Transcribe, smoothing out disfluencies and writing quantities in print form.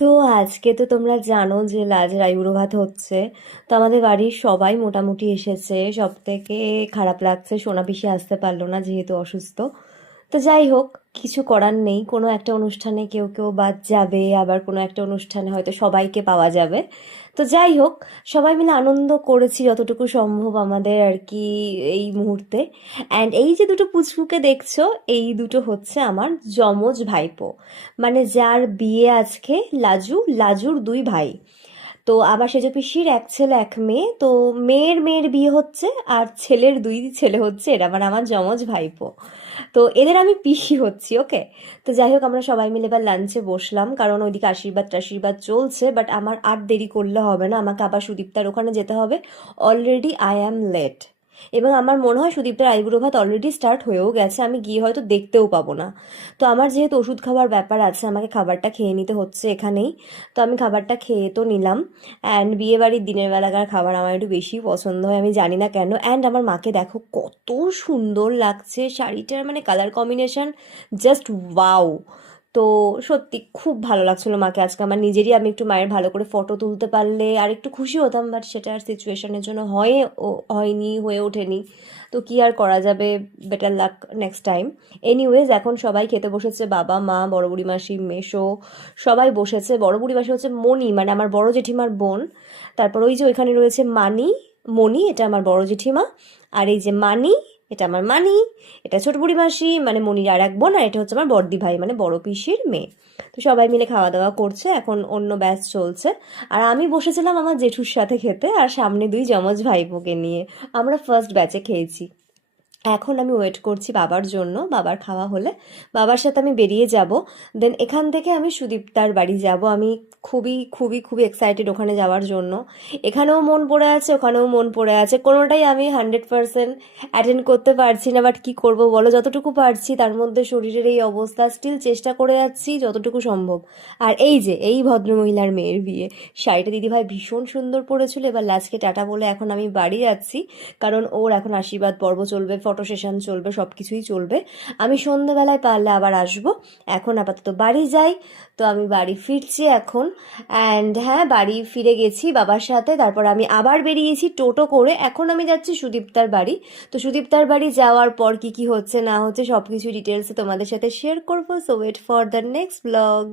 তো আজকে তো তোমরা জানো যে লাজের আইবুড়ো ভাত হচ্ছে। তো আমাদের বাড়ির সবাই মোটামুটি এসেছে। সব থেকে খারাপ লাগছে সোনা পিসি আসতে পারলো না যেহেতু অসুস্থ। তো যাই হোক, কিছু করার নেই, কোনো একটা অনুষ্ঠানে কেউ কেউ বাদ যাবে, আবার কোনো একটা অনুষ্ঠানে হয়তো সবাইকে পাওয়া যাবে। তো যাই হোক, সবাই মিলে আনন্দ করেছি যতটুকু সম্ভব আমাদের আর কি এই মুহূর্তে। অ্যান্ড এই যে দুটো পুচকুকে দেখছো, এই দুটো হচ্ছে আমার যমজ ভাইপো, মানে যার বিয়ে আজকে। লাজুর দুই ভাই। তো আবার সেজ পিসির এক ছেলে এক মেয়ে, তো মেয়ের মেয়ের বিয়ে হচ্ছে, আর ছেলের দুই ছেলে হচ্ছে, এরা মানে আমার যমজ ভাইপো। তো এদের আমি পিসি হচ্ছি, ওকে। তো যাই হোক, আমরা সবাই মিলে এবার লাঞ্চে বসলাম, কারণ ওইদিকে আশীর্বাদ টাশীর্বাদ চলছে, বাট আমার আর দেরি করলে হবে না, আমাকে আবার সুদীপ্তার ওখানে যেতে হবে। Already I am late. এবং আমার মনে হয় সুদীপ্তার আইবুড়ো ভাত অলরেডি স্টার্ট হয়েও গেছে, আমি গিয়ে হয়তো দেখতেও পাবো না। তো আমার যেহেতু ওষুধ খাওয়ার ব্যাপার আছে, আমাকে খাবারটা খেয়ে নিতে হচ্ছে এখানেই। তো আমি খাবারটা খেয়ে তো নিলাম। অ্যান্ড বিয়েবাড়ির দিনের বেলাকার খাবার আমার একটু বেশি পছন্দ হয়, আমি জানি না কেন। অ্যান্ড আমার মাকে দেখো কত সুন্দর লাগছে শাড়িটার, মানে কালার কম্বিনেশন জাস্ট ওয়াও। তো সত্যি খুব ভালো লাগছিল মাকে আজকে আমার নিজেরই। আমি একটু মায়ের ভালো করে ফটো তুলতে পারলে আর একটু খুশি হতাম, বাট সেটা আর সিচুয়েশনের জন্য হয়নি, হয়ে ওঠেনি। তো কি আর করা যাবে, better luck next time. Anyways, এখন সবাই খেতে বসেছে, বাবা মা বড় বুড়ি মাসি মেশো সবাই বসেছে। বড় বুড়ি মাসি হচ্ছে মণি, মানে আমার বড় জেঠিমার বোন। তারপর ওই যে ওইখানে রয়েছে মণি, এটা আমার বড় জেঠিমা। আর এই যে এটা আমার মানি। এটা ছোট বুড়ি মাসি মানে মনির আর এক বোন, আর এটা হচ্ছে আমার বড়দি ভাই মানে বড় পিসির মেয়ে। তো সবাই মিলে খাওয়া দাওয়া করছে, এখন অন্য ব্যাচ চলছে। আর আমি বসেছিলাম আমার জেঠুর সাথে খেতে, আর সামনে দুই যমজ ভাইপোকে নিয়ে আমরা ফার্স্ট ব্যাচে খেয়েছি। এখন আমি ওয়েট করছি বাবার জন্য, বাবার খাওয়া হলে বাবার সাথে আমি বেরিয়ে যাব। দেন এখান থেকে আমি সুদীপ্তার বাড়ি যাব। আমি খুবই খুবই খুবই এক্সাইটেড ওখানে যাওয়ার জন্য। এখানেও মন পড়ে আছে, ওখানেও মন পড়ে আছে, কোনোটাই আমি 100% অ্যাটেন্ড করতে পারছি না, বাট কি করব বলো, যতটুকু পারছি তার মধ্যে শরীরের এই অবস্থা, স্টিল চেষ্টা করে যাচ্ছি যতটুকু সম্ভব। আর এই যে এই ভদ্রমহিলার মেয়ের বিয়ে, শাড়িটা দিদিভাই ভীষণ সুন্দর পড়েছিল। এবার লাস্টকে টাটা বলে এখন আমি বাড়ি যাচ্ছি, কারণ ওর এখন আশীর্বাদ পর্ব চলবে, ফটো সেশন চলবে, সব কিছুই চলবে। আমি সন্ধ্যেবেলায় পারলে আবার আসবো। এখন আপাতত বাড়ি যাই। তো আমি বাড়ি ফিরছি এখন। অ্যান্ড হ্যাঁ, বাড়ি ফিরে গেছি বাবার সাথে, তারপর আমি আবার বেরিয়েছি টোটো করে, এখন আমি যাচ্ছি সুদীপ্তার বাড়ি। তো সুদীপ্তার বাড়ি যাওয়ার পর কি কি হচ্ছে না হচ্ছে সব কিছু ডিটেলসে তোমাদের সাথে শেয়ার করবো। So wait for the next blog.